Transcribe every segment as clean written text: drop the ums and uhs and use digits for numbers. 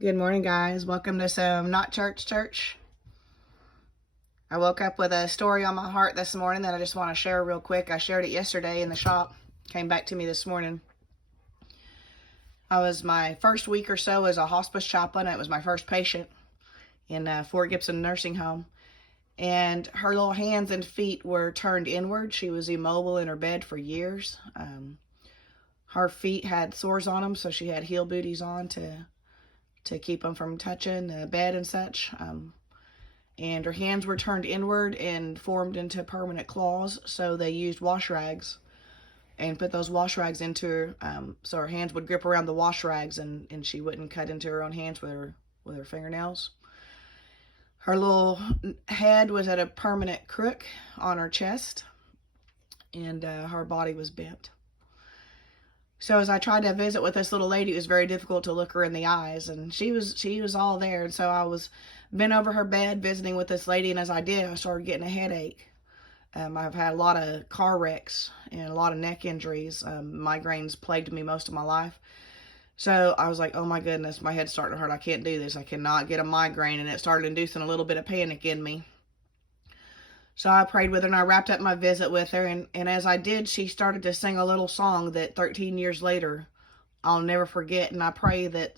Good morning, guys. Welcome to some Not Church Church. I woke up with a story on my heart this morning that I just want to share real quick. I shared it yesterday in the shop. Came back to me this morning. I was my first week or so as a hospice chaplain. It was my first patient in Fort Gibson Nursing Home. And her little hands and feet were turned inward. She was immobile in her bed for years. Her feet had sores on them, so she had heel booties on to keep them from touching the bed and such. And her hands were turned inward and formed into permanent claws, so they used wash rags and put those wash rags into her, so her hands would grip around the wash rags and she wouldn't cut into her own hands with her fingernails. Her little head was at a permanent crook on her chest, and her body was bent. So as I tried to visit with this little lady, it was very difficult to look her in the eyes, and she was all there. And so I was bent over her bed visiting with this lady, and as I did, I started getting a headache. I've had a lot of car wrecks and a lot of neck injuries. Migraines plagued me most of my life. So I was like, oh my goodness, my head's starting to hurt. I can't do this. I cannot get a migraine. And it started inducing a little bit of panic in me. So I prayed with her and I wrapped up my visit with her. And as I did, she started to sing a little song that 13 years later, I'll never forget. And I pray that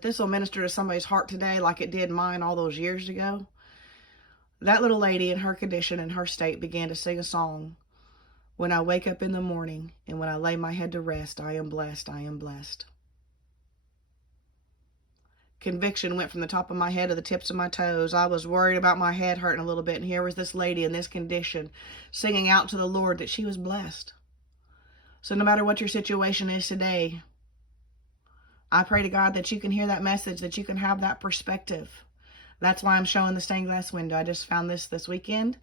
this will minister to somebody's heart today like it did mine all those years ago. That little lady in her condition and her state began to sing a song. When I wake up in the morning and when I lay my head to rest, I am blessed, I am blessed. Conviction went from the top of my head to the tips of my toes. I was worried about my head hurting a little bit, and here was this lady in this condition singing out to the Lord that she was blessed. So no matter what your situation is today, I pray to God that you can hear that message, that you can have that perspective. That's why I'm showing the stained glass window. I just found this weekend.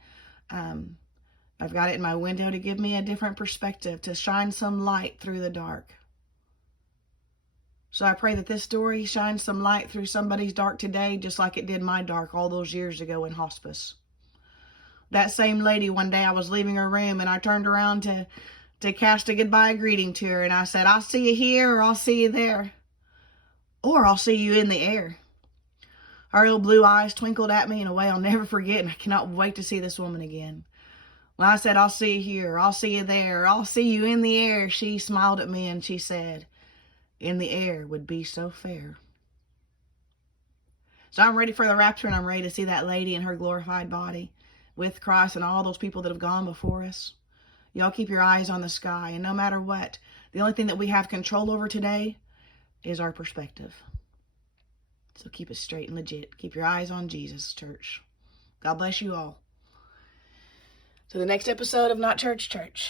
I've got it in my window to give me a different perspective, to shine some light through the dark. So I pray that this story shines some light through somebody's dark today, just like it did my dark all those years ago in hospice. That same lady, one day I was leaving her room and I turned around to cast a goodbye greeting to her, and I said, I'll see you here, or I'll see you there, or I'll see you in the air. Her little blue eyes twinkled at me in a way I'll never forget, and I cannot wait to see this woman again. When I said, I'll see you here, I'll see you there, I'll see you in the air, she smiled at me and she said, in the air would be so fair. So I'm ready for the rapture, and I'm ready to see that lady in her glorified body with Christ and all those people that have gone before us. Y'all keep your eyes on the sky, and no matter what, the only thing that we have control over today is our perspective. So keep it straight and legit. Keep your eyes on Jesus, church. God bless you all. To the next episode of Not Church Church.